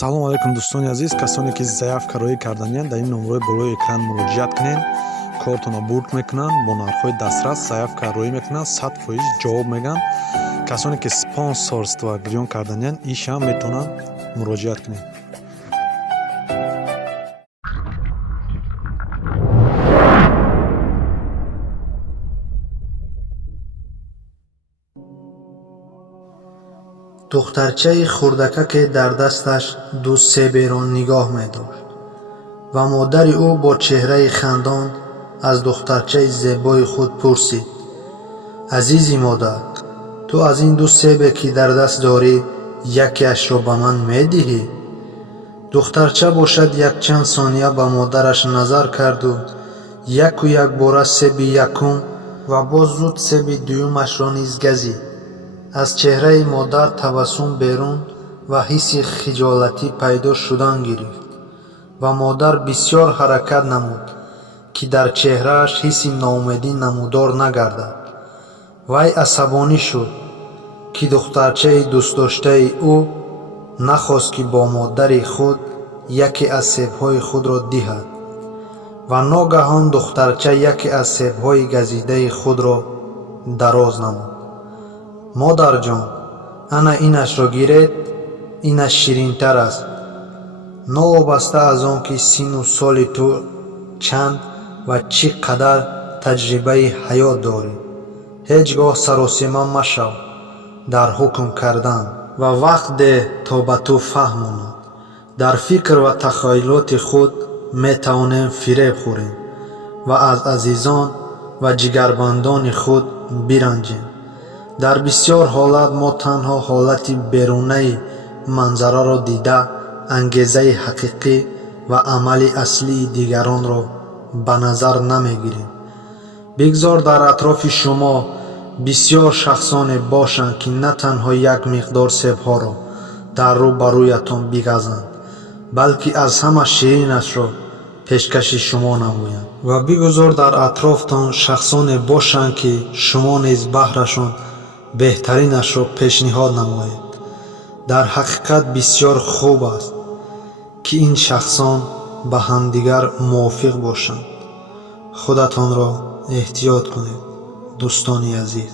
салом алайкум дӯстони азиз, касоне ки заявкароӣ карданиянд дар ин номраи болои экран муроҷиат кунед. Кортона бурд мекунанд, бо нархҳои дастрас заявкароӣ мекунанд, 100% ҷавоб мегӯянд. Касоне ки спонсорства гирён карданиянд ишам метавонанд муроҷиат кунед. духтарчаи хурдакаке дар дасташ ду себеро нигоҳ медошт ва модари ӯ бо чеҳраи хандон аз духтарчаи зебои худ пурсид: азизи модар, ту аз ин ду себе ки дар даст дорӣ якеашро ба ман медиҳӣ? духтарча бошад якчанд сония ба модараш назар карду яку як бора себи якум ва боз зуд себи дуюмашро низ газид. аз чеҳраи модар табассум берун ва ҳисси хиҷолатӣ пайдо шудан гирифт ва модар бисьёр ҳаракат намуд ки дар чеҳрааш ҳисси ноумедӣ намудор нагардад. вай асабонӣ шуд ки духтарчаи дӯстдоштаи ӯ нахост ки бо модари худ яке аз себҳои худро диҳад ва ногаҳон духтарча яке аз себҳои газидаи худро дароз намуд. модарҷон, ана инашро гиред, инаш ширинтар аст. новобаста аз он ки сину соли ту чанд ва чӣ қадар таҷрибаи ҳаёт дорӣ, ҳеҷ гоҳ саросима машав дар ҳукм кардан ва вақт деҳ то ба ту фаҳм монад. дар фикр ва тахайюлоти худ метавонем фиреб хӯрем ва аз азизон ва ҷигарбандони худ биранҷем. дар бисьёр ҳолат мо танҳо ҳолати берунаи манзараро дида ангезаи ҳақиқӣ ва амали аслии дигаронро ба назар намегирем. бигзор дар атрофи шумо бисьёр шахсоне бошанд ки на танҳо як миқдор себҳоро дар рӯ ба рӯятон биғазанд, балки аз ҳама ширинашро пешкаши шумо намоянд. ва бигузор дар атрофтон шахсоне бошанд ки шумо низ баҳрашон беҳтаринашро пешниҳод намоед. дар ҳақиқат бисьёр хуб аст ки ин шахсон ба ҳамдигар мувофиқ бошанд. худатонро эҳтиёт кунед, дӯстони азиз.